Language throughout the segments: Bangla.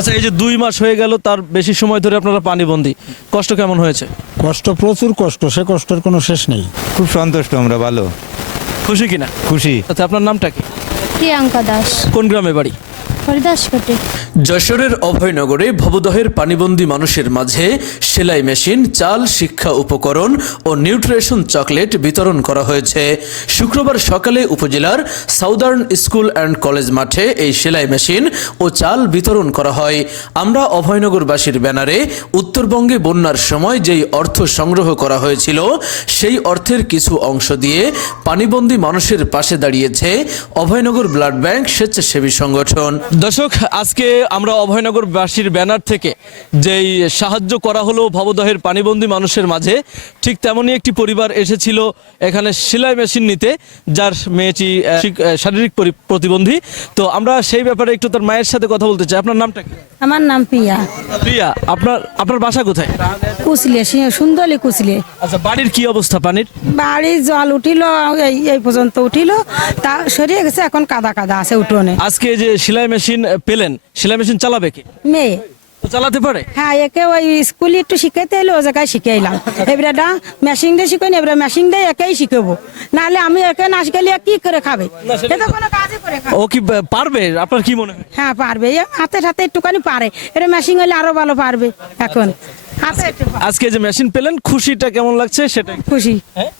আচ্ছা, এই যে 2 মাস হয়ে গেল, তার বেশি সময় ধরে আপনারা পানিবন্দী, কষ্ট কেমন হয়েছে? কষ্ট, প্রচুর কষ্ট, সে কষ্টের কোনো শেষ নেই। খুব সন্তুষ্ট আমরা, ভালো খুশি কিনা? খুশি। আচ্ছা, আপনার নামটা কি? প্রিয়াঙ্কা দাস, কোন গ্রামে বাড়ি? হরিদাসপটে। যশোরের অভয়নগরে ভবদহের পানিবন্দী মানুষের মাঝে সেলাই মেশিন, চাল, শিক্ষা উপকরণ ও নিউট্রিশন চকলেট বিতরণ করা হয়েছে। শুক্রবার সকালে উপজেলার সাউদার্ন স্কুল অ্যান্ড কলেজ মাঠে এই সেলাই মেশিন ও চাল বিতরণ করা হয়। আমরা অভয়নগরবাসীর ব্যানারে উত্তরবঙ্গে বন্যার সময় যেই অর্থ সংগ্রহ করা হয়েছিল, সেই অর্থের কিছু অংশ দিয়ে পানিবন্দী মানুষের পাশে দাঁড়িয়েছে অভয়নগর ব্লাড ব্যাংক স্বেচ্ছাসেবী সংগঠন। দর্শক, আজকে আমরা অভয়নগরবাসীর ব্যানার থেকে যেই সাহায্য করা হলো ভবদহের পানিবন্দী মানুষের মাঝে, ঠিক তেমনই একটি পরিবার এসেছিল এখানে সেলাই মেশিন নিতে, যার মেয়েটি শারীরিক প্রতিবন্ধী। তো আমরা সেই ব্যাপারে একটু তার মায়ের সাথে কথা বলতে চাই। আপনার নামটা কি? আমার নাম প্রিয়া। প্রিয়া, আপনার বাসা কোথায়? কুচলে, সুন্দরী কুচলে। আচ্ছা, বাড়ির কি অবস্থা? পানির বাড়ির জল উঠিল, এই পর্যন্ত উঠিল, তা সরিয়ে গেছে, এখন কাদা কাদা আছে উঠোনে। আজকে যে সেলাই মেশিন পেলেন, সেলাই মেশিন চালাবে কি? মেয়ে ও চালাতে পারে? হ্যাঁ, একে ওই স্কুলে একটু শিখাইতে এলো, ও জায়গায় শিখাইলাম। এবারে মেশিন দিয়ে শিখাই, এবারে মেশিন দিয়ে একেই শিখাবো, নাহলে আমি একে না শিখাইলে কি করে খাবে? এটা কোনো কাজে করে খাবে। ও কি পারবে? আপনার কি মনে হয়? হ্যাঁ, পারবে, হাতে হাতে একটুখানি পারে। এটা মেশিন হলে আরো ভালো পারবে। এখন হাতে একটু আজকে যে মেশিন পেলেন, খুশিটা কেমন লাগছে সেটা? খুশি,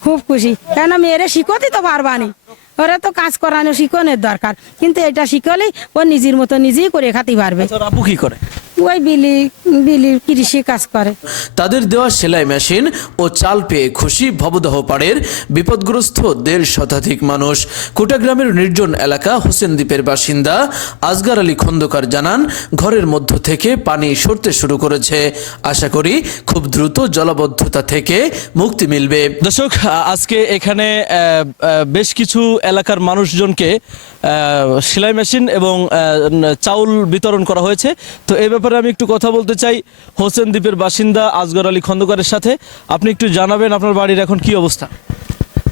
খুব খুশি। কেন মেয়েরা শিখতে তো পারবানি, ওরা তো কাজ করানো শিখনের দরকার, কিন্তু এটা শিখলে ও নিজের মতো নিজেই করে খাতে পারবে। তোর আপু কি করে? ওই বিলি কৃষি কাজ করে। তাদের দেওয়া সেলাই মেশিন ও চাল পেয়ে খুশি ভবদহ পাড়ের বিপদগ্রস্ত 1.5 শতাধিক মানুষ। কোটাগ্রামের নির্জন এলাকা হোসেন দ্বীপের বাসিন্দা আসগার আলী খন্দকার জানান, ঘরের মধ্য থেকে পানি সরতে শুরু করেছে। আশা করি খুব দ্রুত জলাবদ্ধতা থেকে মুক্তি মিলবে। দর্শক, আজকে এখানে বেশ কিছু এলাকার মানুষজনকে সেলাই মেশিন এবং চাউল বিতরণ করা হয়েছে। তো এই ব্যাপারে আমি একটু কথা বলতে চাই হোসেন দ্বীপের বাসিন্দা আসগর আলী খন্দকারের সাথে। আপনি একটু জানাবেন আপনার বাড়ির এখন কি অবস্থা?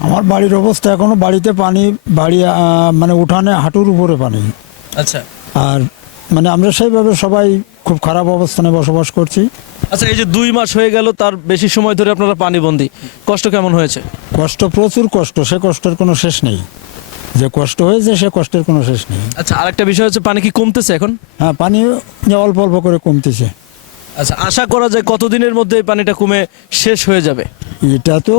আমার বাড়ির অবস্থা এখনো, বাড়িতে পানি, বাড়ি মানে উঠানে হাঁটুর উপরে পানি। আচ্ছা, আর মানে আমরা সেইভাবে সবাই খুব খারাপ অবস্থানে বসবাস করছি। আচ্ছা, এই যে 2 মাস হয়ে গেল, তার বেশি সময় ধরে আপনারা পানিবন্দী, কষ্ট কেমন হয়েছে? কষ্ট, প্রচুর কষ্ট, সে কষ্টের কোনো শেষ নেই। যে কষ্ট হয়েছে সে কষ্টের কোনো শেষ নেই। আচ্ছা, আরেকটা বিষয় হচ্ছে, পানি কি কমতেছে এখন? হ্যাঁ, পানি অল্প অল্প করে কমতেছে। আচ্ছা, আশা করা যায় কতদিনের মধ্যে এই পানিটা কমে শেষ হয়ে যাবে? এটা তো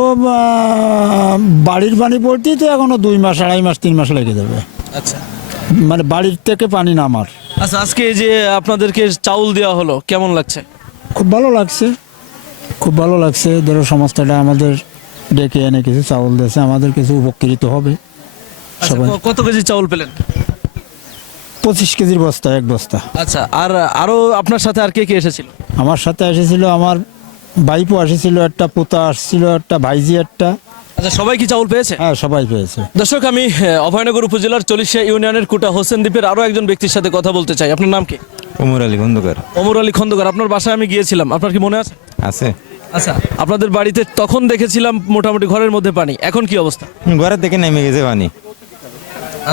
বাড়ির পানি পড়তেই তো এখনো 2 মাস, 2.5 মাস, 3 মাস লেগে যাবে, আচ্ছা, মানে বাড়ির থেকে পানি নামার। আচ্ছা, আজকে এই যে আপনাদেরকে চাউল দেওয়া হলো, কেমন লাগছে? খুব ভালো লাগছে, খুব ভালো লাগছে। ধরো সংস্থাটা আমাদের ডেকে এনে কিছু চাউল দিয়েছে, আমাদের কিছু উপকৃত হবে আচ্ছা, সবাই। কত কেজি চাউল পেলেন? 25 কেজির বস্তা, এক বস্তা। আচ্ছা, আর আরো আপনার সাথে আর কে কে এসেছিল? আমার সাথে এসেছিল আমার ভাইপো আসেছিল, একটা পোতা আসছিল, একটা ভাইজি একটা। আচ্ছা, সবাই কি চাউল পেয়েছে? হ্যাঁ, সবাই পেয়েছে। দর্শক, আমি অভয়নগর উপজেলার চলিশিয়া ইউনিয়নের কুটা হোসেন দ্বীপের আরো একজন ব্যক্তির সাথে কথা বলতে চাই। আপনার নাম কি? ওমর আলী খন্দকার। ওমর আলী খন্দকার, আপনার বাসায় আমি গিয়েছিলাম, আপনার কি মনে আছে? আছে। আচ্ছা, আপনাদের বাড়িতে তখন দেখেছিলাম মোটামুটি ঘরের মধ্যে পানি, এখন কি অবস্থা? ঘরের থেকে নেমে গেছে পানি।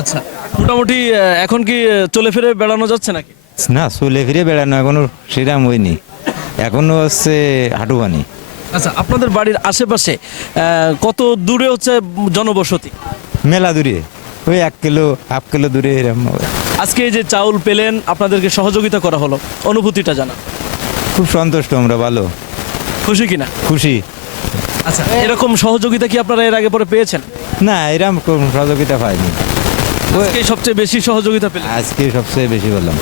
আচ্ছা, মোটামুটি এখন কি চলে ফিরে বেড়ানো যাচ্ছে নাকি? না, চলে ফিরে বেড়ানো এখনো সেরাম হয়নি, এখনো হচ্ছে হাঁটু পানি। আচ্ছা, আপনাদের বাড়ির আশেপাশে কত দূরে হচ্ছে জনবসতি? মেলা দূরে, ওই 1 কিলো 1/2 কিলো দূরে এরকম। আজকে এই যে চাউল পেলেন, আপনাদেরকে সহযোগিতা করা হলো, অনুভূতিটা জানা। খুব সন্তুষ্ট আমরা, ভালো খুশি কিনা? খুশি। আচ্ছা, এরকম সহযোগিতা কি আপনারা এর আগে পরে পেয়েছেন? না, এরকম কোন সহযোগিতা পাইনি, আজকে সবচেয়ে বেশি সহযোগিতা পেলেন? আজকে সবচেয়ে বেশি বললাম।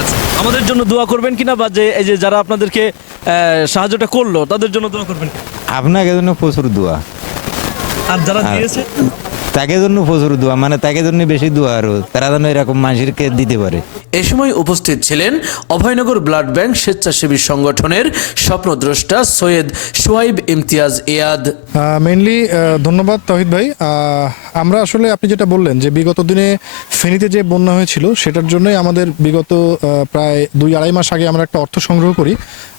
আচ্ছা, আমাদের জন্য দোয়া করবেন কিনা, বা যে এই যে যারা আপনাদেরকে সাহায্যটা করলো তাদের জন্য দোয়া করবেন কিনা? আপনাকে জন্য প্রচুর দোয়া, আর যারা দিয়েছে তাকে জন্য প্রচুর দোয়া, মানে তাকে জন্য বেশি দোয়া, আরো তারা যেন এরকম মানুষকে দিতে পারে। এ সময় উপস্থিত ছিলেন অভয়নগর ব্লাড ব্যাংক স্বেচ্ছাসেবী সংগঠনের স্বপ্নদ্রষ্টা সৈয়দ সোহাইব ইমতিয়াজ ইয়াদ। মেইনলি ধন্যবাদ তহিদ ভাই। আমরা আসলে আপনি যেটা বললেন যে বিগত দিনে ফেনীতে যে বন্যা হয়েছিল, সেটার জন্যই আমাদের বিগত প্রায় 2-2.5 মাস আগে আমরা একটা অর্থ সংগ্রহ করি।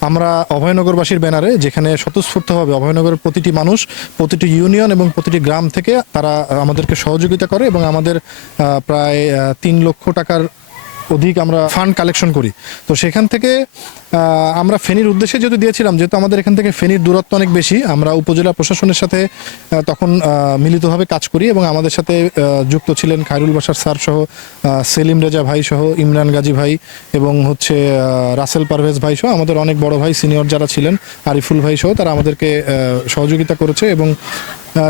আমরা অভয়নগরবাসীর ব্যানারে, যেখানে স্বতঃস্ফূর্তভাবে অভয়নগরের প্রতিটি মানুষ, প্রতিটি ইউনিয়ন এবং প্রতিটি গ্রাম থেকে তারা আমাদেরকে সহযোগিতা করে, এবং আমাদের প্রায় 3 লক্ষ টাকার অধিক আমরা ফান্ড কালেকশন করি। তো সেখান থেকে আমরা ফেনীর উদ্দেশ্যে যেহেতু দিয়েছিলাম, যেহেতু আমাদের এখান থেকে ফেনীর দূরত্ব অনেক বেশি, আমরা উপজেলা প্রশাসনের সাথে তখন মিলিতভাবে কাজ করি এবং আমাদের সাথে যুক্ত ছিলেন খায়রুল বাশার স্যার সহ, সেলিম রেজা ভাই সহ, ইমরান গাজী ভাই এবং হচ্ছে রাসেল পারভেজ ভাই সহ আমাদের অনেক বড় ভাই সিনিয়র যারা ছিলেন, আরিফুল ভাই সহ, তারা আমাদেরকে সহযোগিতা করেছে। এবং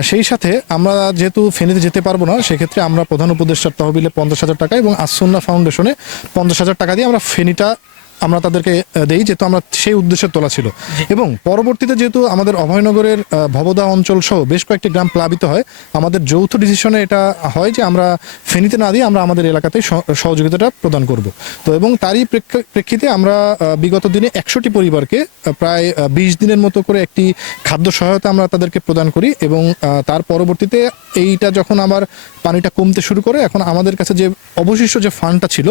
সেই সাথে আমরা যেহেতু ফেনীতে যেতে পারবো না, সেক্ষেত্রে আমরা প্রধান উপদেষ্টার তহবিলে 50,000 টাকা এবং আসুন্না ফাউন্ডেশনে 50,000 টাকা দিয়ে আমরা ফেনীটা আমরা তাদেরকে দেই, যেহেতু আমরা সেই উদ্দেশ্যে তোলা ছিল। এবং পরবর্তীতে যেহেতু আমাদের অভয়নগরের ভবদা অঞ্চল সহ বেশ কয়েকটি গ্রাম প্লাবিত হয়, আমাদের যৌথ ডিসিশনে এটা হয় যে আমরা ফেনীতে না দিয়ে আমরা আমাদের এলাকাতেই সহযোগিতাটা প্রদান করব। তো এবং তারই প্রেক্ষিতে আমরা বিগত দিনে 100টি পরিবারকে প্রায় 20 দিনের মতো করে একটি খাদ্য সহায়তা আমরা তাদেরকে প্রদান করি। এবং তার পরবর্তীতে এইটা যখন আবার পানিটা কমতে শুরু করে, এখন আমাদের কাছে যে অবশিষ্ট যে ফান্ডটা ছিল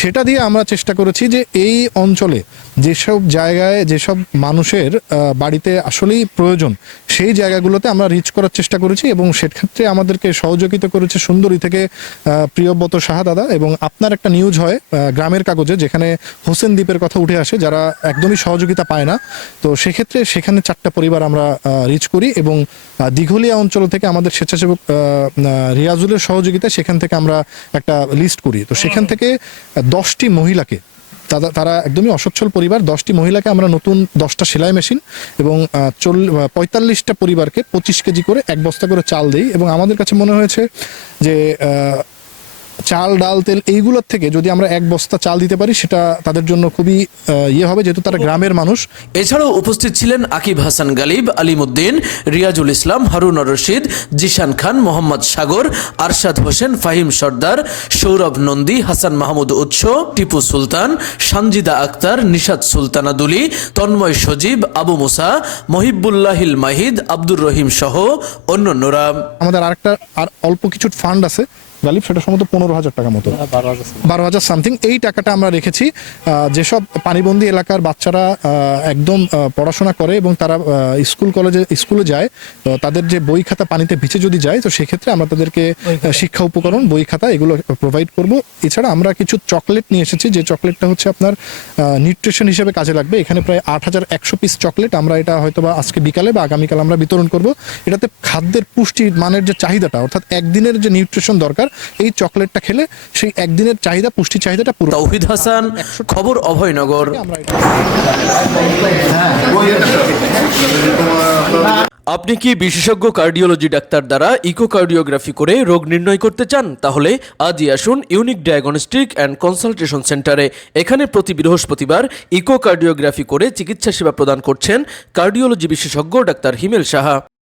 সেটা দিয়ে আমরা চেষ্টা করেছি যে এই অঞ্চলে যেসব জায়গায় যেসব মানুষের বাড়িতে আসলেই প্রয়োজন সেই জায়গাগুলোতে আমরা রিচ করার চেষ্টা করেছি। এবং সেক্ষেত্রে আমাদেরকে সহযোগিতা করেছে সুন্দরী থেকে প্রিয়ব্রত সাহা দাদা। এবং আপনার একটা নিউজ হয় গ্রামের কাগজে, যেখানে হোসেন দ্বীপের কথা উঠে আসে, যারা একদমই সহযোগিতা পায় না। তো সেক্ষেত্রে সেখানে 4টা পরিবার আমরা রিচ করি এবং দিঘলিয়া অঞ্চল থেকে আমাদের স্বেচ্ছাসেবক রিয়াজুলের সহযোগিতায় সেখান থেকে আমরা একটা লিস্ট করি। তো সেখান থেকে 10টি মহিলাকে, তারা একদমই অসচ্ছল পরিবার, 10টি মহিলাকে আমরা নতুন 10টা সেলাই মেশিন এবং 45টা পরিবারকে 25 কেজি করে 1 বস্তা করে চাল দেই। এবং আমাদের কাছে মনে হয়েছে যে চাল, ডাল, তেল এইগুলোর থেকে যদি আমরা 1 বস্তা চাল দিতে পারি সেটা তাদের জন্য খুবই হবে, যেহেতু তারা গ্রামের মানুষ। এছাড়াও উপস্থিত ছিলেন আকিব হাসান গালিব, আলিমুদ্দিন, রিয়াজুল ইসলাম, হারুন রশিদ, জিশান খান, মোহাম্মদ সাগর, আরশাদ হোসেন, ফাহিম সর্দার, সৌরভ নন্দী, হাসান মাহমুদ উৎস, টিপু সুলতান, সানজিদা আক্তার, নিশাত সুলতানা দুলি, তন্ময় সজীব, আবু মুসা, মহিবুল্লাহিল মাহিদ, আব্দুর রহিম সহ অন্যান্যরা। আমাদের আর অল্প কিছু ফান্ড আছে গালিব, সেটা সম্ভবত 15,000 টাকা মতো, 12,000 সামথিং। এই টাকাটা আমরা রেখেছি যেসব পানিবন্দী এলাকার বাচ্চারা একদম পড়াশোনা করে এবং তারা স্কুলে যায়, তো তাদের যে বই খাতা পানিতে ভিজে যদি যায়, তো সেক্ষেত্রে আমরা তাদেরকে শিক্ষা উপকরণ, বই খাতা এগুলো প্রোভাইড করব। এছাড়া আমরা কিছু চকলেট নিয়ে এসেছি, যে চকলেটটা হচ্ছে আপনার নিউট্রিশন হিসেবে কাজে লাগবে। এখানে প্রায় 8,100 পিস চকলেট, আমরা এটা হয়তো বা আজকে বিকালে বা আগামীকাল আমরা বিতরণ করব। এটাতে খাদ্যের পুষ্টি মানের যে চাহিদাটা, অর্থাৎ একদিনের যে নিউট্রিশন দরকার, এই চকলেটটা খেলে সেই একদিনের চাহিদা, পুষ্টি চাহিদাটা পুরো। তাওহিদ হাসান, খবর অভয়নগর। আপনি কি বিশেষজ্ঞ কার্ডিওলজি ডাক্তার দ্বারা ইকোকার্ডিওগ্রাফি করে রোগ নির্ণয় করতে চান? তাহলে আজই আসুন ইউনিক ডায়াগনস্টিক অ্যান্ড কনসালটেশন সেন্টারে। এখানে প্রতি বৃহস্পতিবার ইকোকার্ডিওগ্রাফি করে চিকিৎসা সেবা প্রদান করছেন কার্ডিওলজি বিশেষজ্ঞ ডাক্তার হিমেল সাহা।